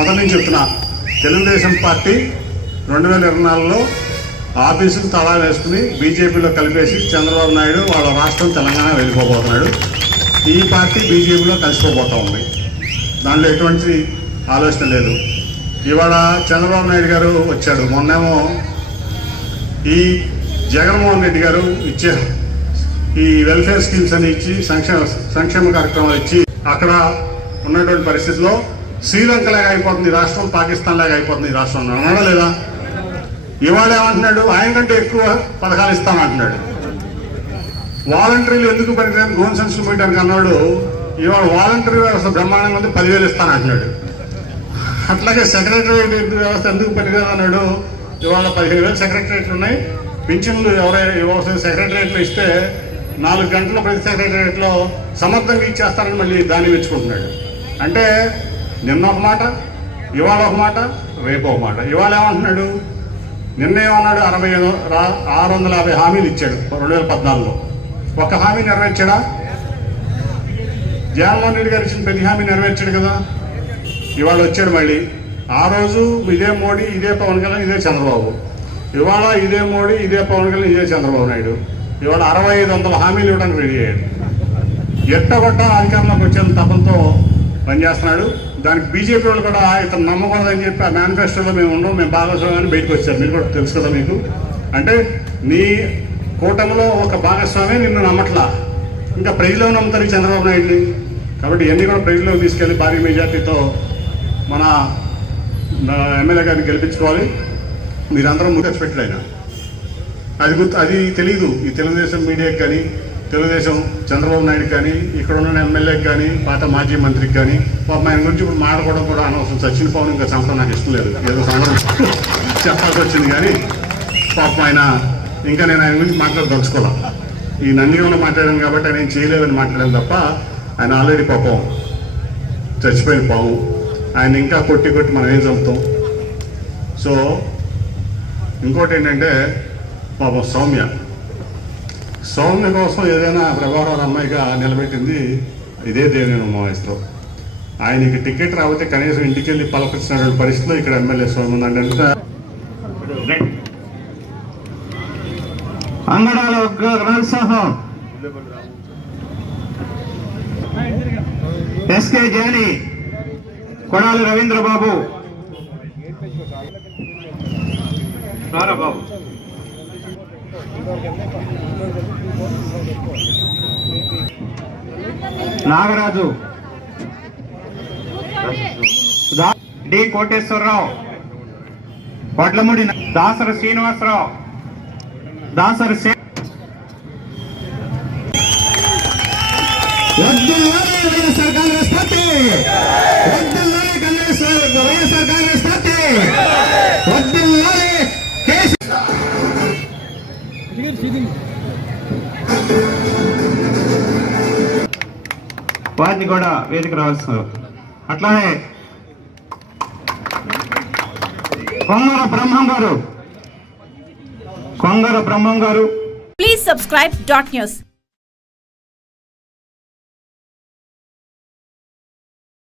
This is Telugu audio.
మొదటి నుంచి చెప్తున్నా, తెలుగుదేశం పార్టీ 2024లో ఆఫీసులు తలా వేసుకుని బీజేపీలో కలిపేసి చంద్రబాబు నాయుడు వాళ్ళ రాష్ట్రం తెలంగాణ వెళ్ళిపోబోతున్నాడు. ఈ పార్టీ బీజేపీలో కలిసిపోబోతూ ఉంది. దాంట్లో ఎటువంటి ఆలోచన లేదు. ఇవాళ చంద్రబాబు నాయుడు గారు వచ్చాడు. మొన్నేమో ఈ జగన్మోహన్ రెడ్డి గారు ఇచ్చే ఈ వెల్ఫేర్ స్కీమ్స్ అని ఇచ్చి సంక్షేమ కార్యక్రమాలు ఇచ్చి అక్కడ ఉన్నటువంటి పరిస్థితిలో శ్రీలంక లాగా అయిపోతుంది రాష్ట్రం, పాకిస్తాన్ లాగా అయిపోతుంది రాష్ట్రం అన్నాడా లేదా? ఇవాళ ఏమంటున్నాడు, ఆయన కంటే ఎక్కువ పథకాలు ఇస్తానంటున్నాడు. వాలంటీర్లు ఎందుకు పనికిరాని గోన్ సెన్షన్ పెట్టడానికి అన్నాడు. ఇవాళ వాలంటీర్ వ్యవస్థ బ్రహ్మాండంగా ఉంది, 10,000 ఇస్తానంటున్నాడు. అట్లాగే సెక్రటరియట్ వ్యవస్థ ఎందుకు పనికిరాదు అన్నాడు. ఇవాళ 15,000 సెక్రటరియట్లు ఉన్నాయి. పింఛన్లు ఎవరైనా ఇవ్వాల్సిన సెక్రటరియట్లు ఇస్తే 4 గంటలు ప్రతి సెక్రటరియట్లో సమర్థంగా ఇచ్చేస్తారని మళ్ళీ దాన్ని మెచ్చుకుంటున్నాడు. అంటే నిన్న ఒక మాట, ఇవాళ ఒక మాట, రేపు ఒక మాట. ఇవాళ ఏమంటున్నాడు, నిన్న ఏమన్నాడు, 650 హామీలు ఇచ్చాడు 2014లో. ఒక్క హామీ నెరవేర్చాడా? జగన్మోహన్ రెడ్డి గారు ఇచ్చిన ప్రతి హామీ నెరవేర్చాడు కదా. ఇవాళ వచ్చాడు మళ్ళీ. ఆ రోజు ఇదే మోడీ, ఇదే పవన్ కళ్యాణ్, ఇదే చంద్రబాబు. ఇవాళ ఇదే మోడీ, ఇదే పవన్ కళ్యాణ్, ఇదే చంద్రబాబు నాయుడు. ఇవాళ 6500 హామీలు ఇవ్వడానికి రెడీ అయ్యాడు. ఎట్టగొట్ట అధికారంలోకి వచ్చేంత తపంతో పనిచేస్తున్నాడు. దానికి బీజేపీ వాళ్ళు కూడా ఇతను నమ్మకూడదని చెప్పి ఆ మేనిఫెస్టోలో మేము ఉండవు, మేము భాగస్వామ్యాన్ని బయటకు వచ్చారు. మీరు కూడా తెలుసు కదా మీకు. అంటే నీ కూటమిలో ఒక భాగస్వామి నిన్ను నమ్మట్లా, ఇంకా ప్రజల్లో నమ్ముతారు ఈ చంద్రబాబు నాయుడిని. కాబట్టి ఇవన్నీ కూడా ప్రజల్లోకి తీసుకెళ్లి భారీ మెజార్టీతో మన ఎమ్మెల్యే గారిని గెలిపించుకోవాలి. మీరందరూ ముందు పెట్టాడు ఆయన. అది తెలియదు ఈ తెలుగుదేశం మీడియాకి కానీ, తెలుగుదేశం చంద్రబాబు నాయుడు కానీ, ఇక్కడ ఉన్న ఎమ్మెల్యేకి కానీ, పాత మాజీ మంత్రికి కానీ. పాపం ఆయన గురించి ఇప్పుడు మాట్లాడుకోవడం కూడా అనవసరం. సచిన్ పవన్ ఇంకా చంపడం నాకు ఇష్టం లేదు, ఏదో సంవత్సరం చెప్పాల్సి వచ్చింది. కానీ పాపం ఆయన ఇంకా నేను ఆయన గురించి మాట్లాడదలుచుకోవాలి. ఈ నందిగంలో మాట్లాడాను కాబట్టి ఆయన ఏం చేయలేదని మాట్లాడాను తప్ప, ఆయన ఆల్రెడీ పాపం చచ్చిపోయిన పాము. ఆయన ఇంకా కొట్టి మనం ఏం చంపుతాం. సో ఇంకోటి ఏంటంటే పాపం సౌమ్య కోసం ఏదైనా ప్రభావం అమ్మాయిగా నిలబెట్టింది ఇదే దేవినేని ఉమామహేశ్వరరావు. ఆయనకి టికెట్ రాకపోతే కనీసం ఇంటికి వెళ్ళి పలకరించినటువంటి పరిస్థితిలో ఇక్కడ ఎమ్మెల్యే సౌమ్య ఉందంటే Angadala Narasimham, SK Jani, Kodali Ravindrababu, Babu Nagaraju, D Koteswararao, Vadlamudi Dasari Srinivasarao, Dasari YSR Congress party, YSR Congress party, వారిని కూడా వేదిక రావాల్సిన. అట్లానే Kongara Brahmam garu. Please subscribe .news.